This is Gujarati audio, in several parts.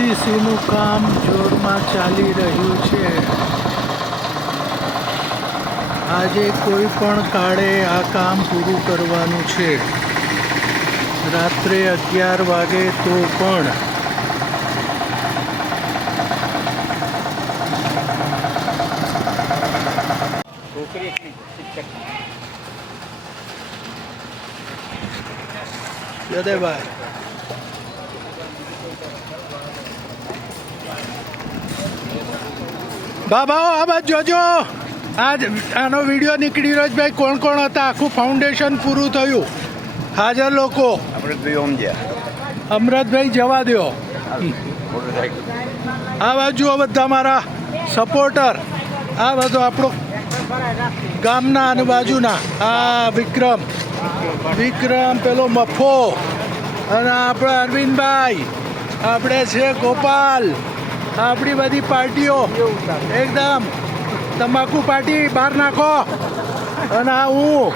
પીસીસીનું કામ જોરમાં ચાલી રહ્યું છે. આજે કોઈ પણ કાળે આ કામ પૂરું કરવાનું છે. રાત્રે 11 વાગે તો પણ જદેભાઈ બાબા આ બાજુ જોજો. આનો વિડીયો નીકળી રહ્યો છે ભાઈ. કોણ કોણ હતા? આખું ફાઉન્ડેશન પૂરું થયું. હાજર લોકો. અમૃતભાઈ જવા દો. આ બાજુ બધા મારા સપોર્ટર. આ બધો આપણો ગામના અને બાજુના. આ વિક્રમ પેલો મફો અને આપણે અરવિંદભાઈ, આપણે છે ગોપાલ, આપણી બધી પાર્ટીઓ એકદમ તમાકુ પાર્ટી બહાર નાખો. અને આ હું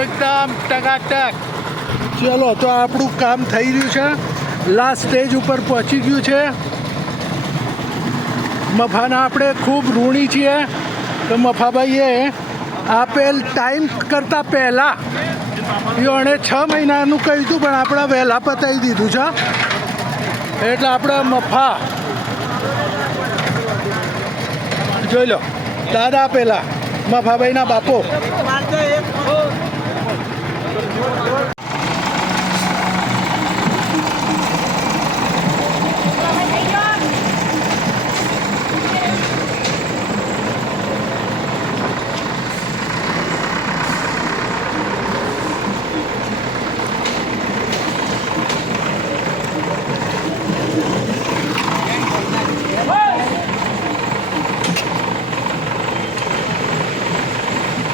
એકદમ ટકાટક. ચલો તો આપણું કામ થઈ રહ્યું છે. લાસ્ટ સ્ટેજ ઉપર પહોંચી ગયું છે. મફાના આપણે ખૂબ ઋણી છીએ. તો મફાભાઈએ આપેલ ટાઈમ કરતાં પહેલાં એણે 6 મહિનાનું કહ્યું હતું, પણ આપણે વહેલા પતાવી દીધું છે. એટલે આપણે મફા જોઈ લો. દાદા પેલા મફાભાઈના બાપો.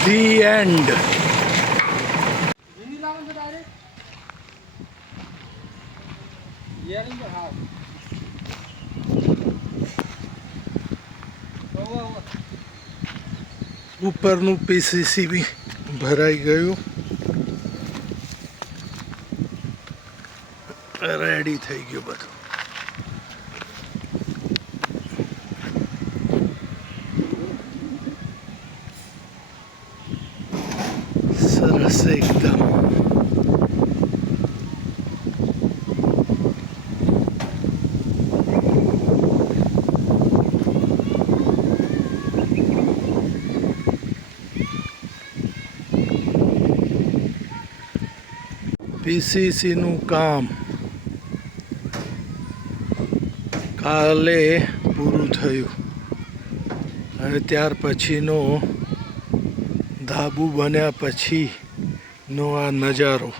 The end. ઉપરનું પીસીસી બી ભરાઈ ગયું. રેડી થઈ ગયું બધું. સરસ એકદમ. પીસીસીનું કામ કાલે પૂરું થયું. અને ત્યાર પછીનો ધાબુ બન્યા પછીનો આ નજારો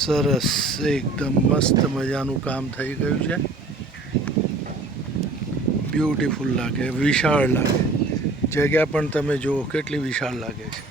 સરસ એકદમ મસ્ત મજાનું કામ થઈ ગયું છે. બ્યુટીફુલ લાગે, વિશાળ લાગે. જગ્યા પણ તમે જુઓ કેટલી વિશાળ લાગે છે.